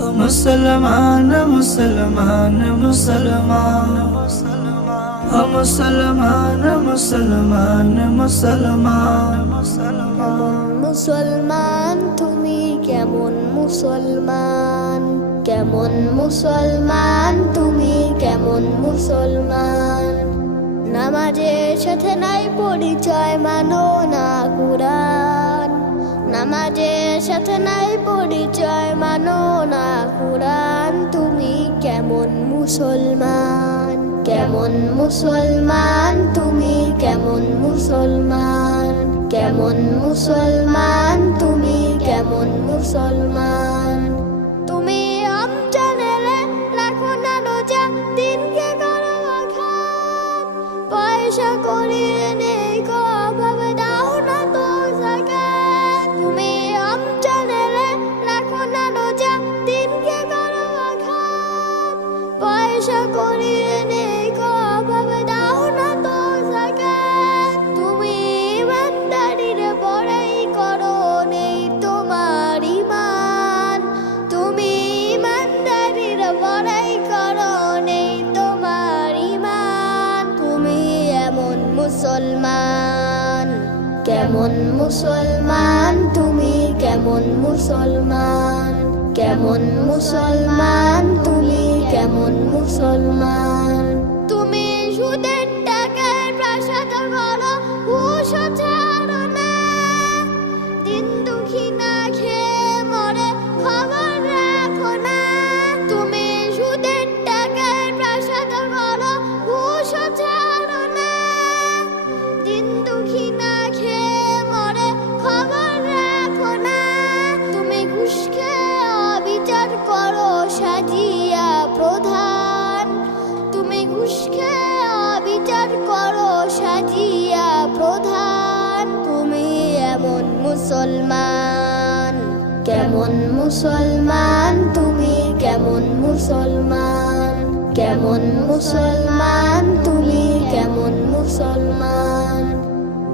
मुसलमान मुसलमान मुसलमान मुसलमान मुसलमान मुसलमान মুসলমান তুমি কেমন মুসলমান, কেমন মুসলমান তুমি কেমন মুসলমান। নামাজের সাথে নাই পরিচয়, মানো না কুরআন। নামাজের সাথে নাই পরিচয়, মানো না কুরআন। তুমি কেমন মুসলমান, কেমন মুসলমান তুমি কেমন মুসলমান, কেমন মুসলমান তুমি কেমন মুসলমান। তুমি রমজানেলে রাখো না রোজা, দিনকে করো আঘাত। পয়সা করিয়ে নেই গো অভাব, দাও না তো যাকাত। তুমি রমজানেলে রাখো না রোজা, দিনকে করো আঘাত। পয়সা করিয়ে নেই গো অভাব, দাও না তো যাকাত। তুমি ইমানদারির বড়াই করো, নেই তোমার ঈমান। তুমি ইমানদারির বড়াই করো, নেই তোমার ঈমান। তুমি এমন মুসলমান, কেমন মুসলমান তুমি কেমন মুসলমান, কেমন মুসলমান তুমি কেমন মুসলমান। তুমি সুদের টাকায় প্রাসাদ করো, ঘুষ ছাড়ো না। দিন দুঃখী না খেয়ে মরে, খবর রাখো না। তুমি সুদের টাকায় প্রাসাদ করো, ঘুষ ছাড়ো না। দিন দুঃখী না খেয়ে মরে, খবর রাখো না। তুমি ঘুষ খেয়ে অবিচার করো, সাজিয়া প্রধান। তুমি ঘুষ খেয়ে অবিচার করো, সাজিয়া প্রধান। তুমি এমন মুসলমান, কেমন মুসলমান তুমি কেমন মুসলমান, কেমন মুসলমান তুমি কেমন মুসলমান।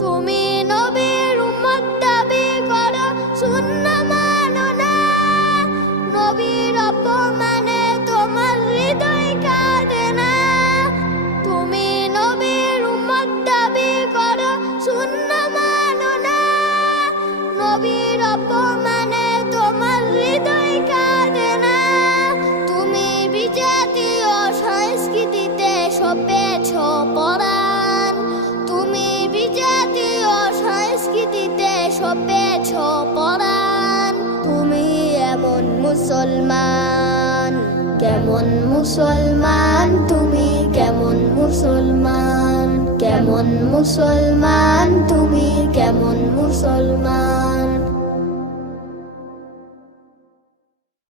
তুমি নবীর উম্মত দাবি করো, সুন্নাহ মানো না। নবীর অপমানে তোমার হৃদয় কাঁদে না। তুমি নবীর উম্মত দাবি করো, সুন্নাহ মানো না। নবীর অপমানে তোমার হৃদয় কাঁদে না। তুমি বিজাতীয় সংস্কৃতিতে সপেছ পরাণ। তুমি বিজাতীয় সংস্কৃতিতে সপেছ পরাণ। তুমি এমন মুসলমান, কেমন মুসলমান তুমি কেমন মুসলমান, কেমন মুসলমান তুমি কেমন মুসলমান।